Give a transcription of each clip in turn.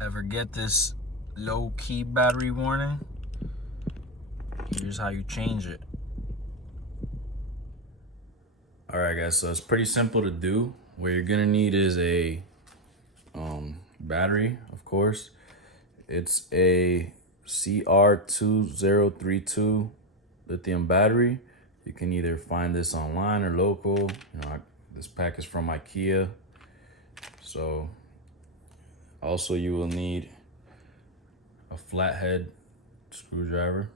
Ever get this low key battery warning? Here's how you change it. All right, guys, so it's pretty simple to do. What you're gonna need is a battery, of course. It's a CR2032 lithium battery. You can either find this online or local. This pack is from IKEA. So also you will need a flathead screwdriver.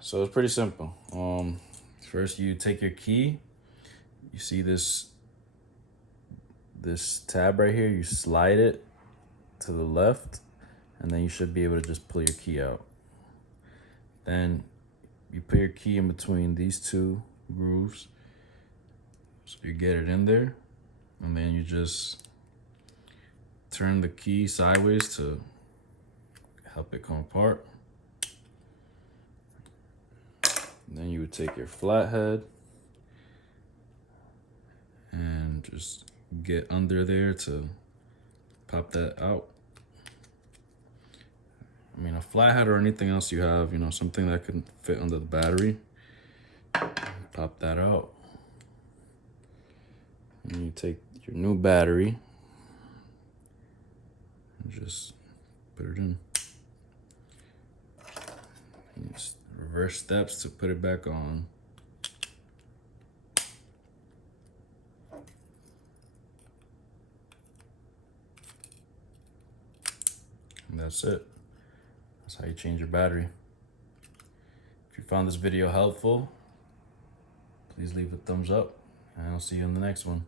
So it's pretty simple. First you take your key. You see this tab right here, you slide it to the left, and then you should be able to just pull your key out. Then you put your key in between these two grooves, so you get it in there, and then you just turn the key sideways to help it come apart. And then you would take your flathead and just get under there to pop that out. I mean, a flathead or anything else you have, something that can fit under the battery. Pop that out. And you take your new battery and just put it in. And just reverse steps to put it back on. And that's it. That's how you change your battery. If you found this video helpful, please leave a thumbs up, and I'll see you in the next one.